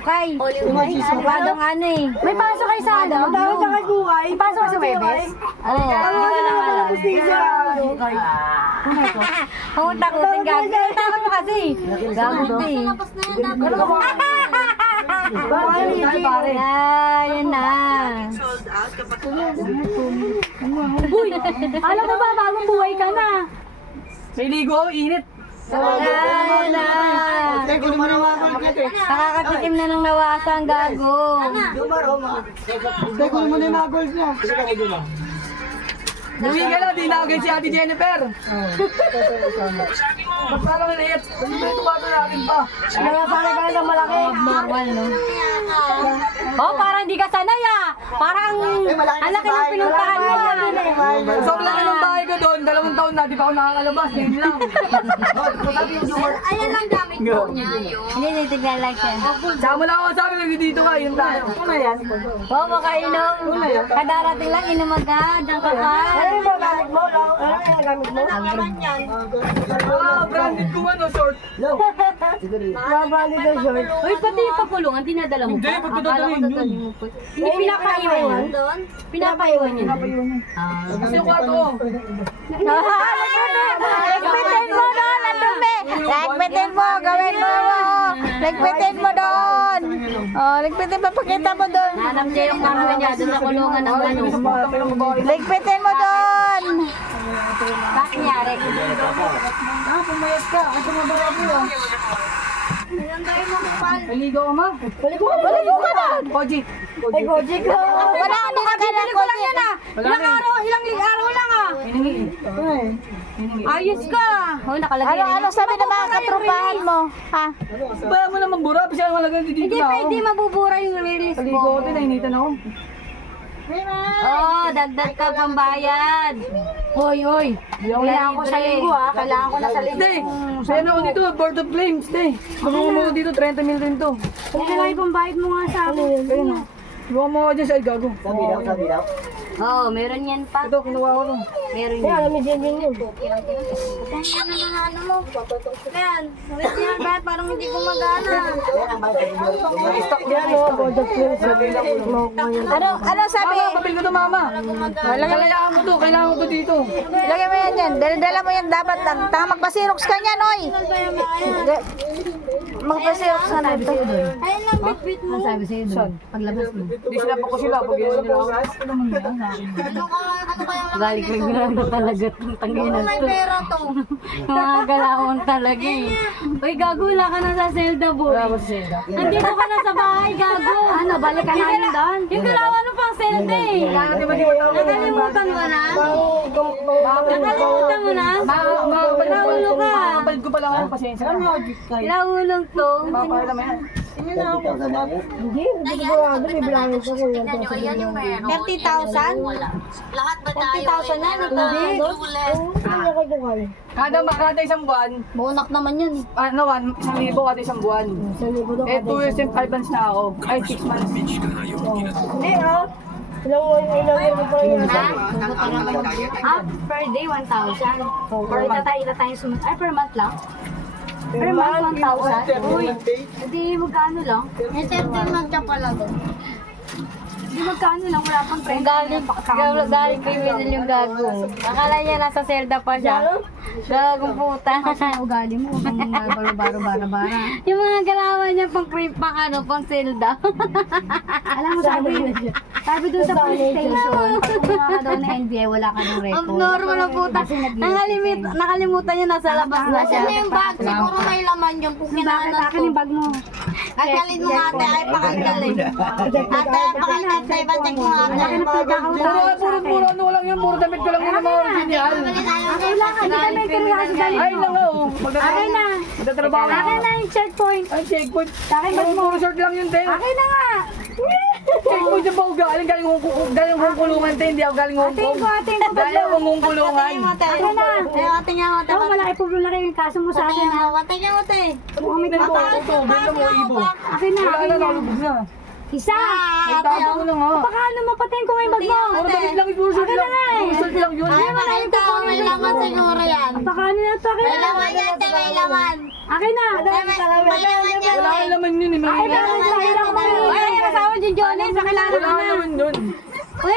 ukay. Masyadong ano eh. May pasok kayo sa ano? May pasok kayo sa Webes? Oo, hindi ko lang alam. Takutin gago. Takot mo kasi. Gago to eh. Yan na. Uy! Alam mo ba, bagong buhay ka na. May ligo, init. Yan na. Nakakatikim na ng nawasa ang gago. Teko mo na yung mga goals niya. Buwi ka lang, di na agad si Ate Jennifer. Ba't parang liit? Hindi ito bato natin pa. Nangasana ka na ng malaki. Normal, no? Oh, parang hindi ka sanay ah. Parang ang laki ng pinuntahan mo ah. Sobrang laki ng bahay ko doon, 2 taon na, di pa ako nakakalabas, ngayon lang. Ayan ang gamit ko. Hindi, titignan lang siya. Tsaka mo lang ako sabi, nagdito ka, yun tayo. Oh, makainom. Kadarating lang, inom agad. Ang kakal. Ano yung gamit mo? Ano yung gamit mo? Branded ko ano, short. Mabali na short. Uy, pati yung papulungan, dinadala mo Hindi, pa? ba't ko dadalhin yun? Hindi, pinapaiwan yun. Pinapaiwan yun. Kasi yung kwarto ko. Legpitin mo doon, ang dumi. Legpitin mo, gawin mo. Legpitin mo doon. Oh, legpitin mo, pakita mo doon. Hanap niya yung karga niya doon sa kulungan ng ano. Legpitin mo doon. Bakit nangyari? Pumayat ka, kasi mabarabi ah. Naligo ka ma? Baligo ka doon. Koji. Ay, Koji ko. Wala, hindi na kailan ko lang yan ah. Ilang araw lang ah. Ayos ka. Oh, nakalagay. Ano sabi ng mga katrupahan mo? Ha? Baya mo naman bura, kasi ang malagay dito Hindi na ako. pwede mabubura yung release Naligo mo. ko din, nainitan ako. Oh, dagdag ka pambayad. Hoy. Kailangan ko sa linggo ah. Kailangan ko na sa linggo. Hindi, sayan ako dito, Board of Claims, hindi. Kung mo dito, 30 mil rin to. Kailangan yung pambayad mo nga sa akin. Ayun o. Iwan mo ako dyan sa gago. Oh, meron yan pa. Ito, kinuha ko to. Meron Kaya yan. alam mo dyan yun. Yan na mga ano mo. Yan. Original ba? Parang hindi gumagana. Yan o, board of claims. Ano sabi? Mama, papel ko to mama. Kailangan ko to, kailangan ko to dito. Lagay mo yan yan. Dala mo yan dapat lang. Tanga magpasirox ka niyan, oy. Magpasirox ka na ito. Ayun lang, bit-bit mo. Sabi sa'yo doon, paglabas mo. Hindi sila pa ko sila, pag yun nila ako. Ano kaya Balik lang talaga itong tanginan may to. pera to? Mga galawang talaga eh. Uy, gago, wala ka na sa Zelda boy. Wala ko sa Zelda. Nandito ka na sa bahay, gago. Ano, balik ka namin doon? Yung galawan mo pang Zelda eh. Nakalimutan mo na? Nakalimutan mo na? Nakaulo ka. Kapalit ko pa lang ako, pasensya ka. Nakaulo to. Papakita mo yan. Hindi, hindi ko sigurado. May bilangin ko kung yan. 30,000? Lahat ba tayo? 30,000 na, hindi. Kada isang buwan, Bonak naman yun eh. ano, 1,000 kada isang buwan. Eh, 2 years and 5 months na ako. Ay, 6 months. Hindi ah. Ilang years pa yun. Ah, per day 1,000. Or itatay sumunod. Ay, per month lang? Per month 1,000? Uy, hindi magkano lang? May 13 month ka pala doon. Hindi magkano lang, wala pang 30. Galing kay Winel yung gago. Akala niya nasa Zelda pa siya. Gagong puta. Ugali mo, baro-baro-bara. Yung mga galawan niya pang pang Zelda. Alam mo, sabi dun sa police station, pag kumuha ka daw ng NBI, wala ka ng Ang record. normal na puta. Nakalimutan niya nasa labas na siya. Ano yung bag? Siguro may laman yung kung kinakanan Bakit akin yung bag mo? Kakalin mo nga ate, ay pakalkalin. Ate, ay pakalkalin, batik mo nga ate. Puro ano lang yun, puro damit ko lang yun ng mga original. Okay lang, hindi ka may kailangan sa dali Ay, mo. lang ako. Akin na. Magtatrabaho na Akin ako. na yung checkpoint. Ay, checkpoint. Akin bag mo. Puro short lang yun, te. Akin na nga. Checkpoint yung pa ako galing Hong kulungan, te. Hindi ako galing Hong Kong. Ating ko bag Galing mo. ako Hong kulungan. Akin na. Ate niya, ate. Ako malaki po na rin yung kaso mo sa akin ha. Ate niya, ate. Tingnan mo, ito, benta mo, ibo. Akin na, Wala akin na, na. nalubog na. Isa. Ay, tapo ko na nga. Baka ano, mapatayin ko nga yung bag mo. Puro damit lang, puro short Akin na lang. nga eh. Puro short lang yun. Ay, marami ko po May laman siguro yan. Baka ano na ito, akin May na. laman yan, ate, may laman. Akin na. May laman yan, Wala ate. ka naman yun, eh. Ay, May- bakit Wala naman yun. Uy,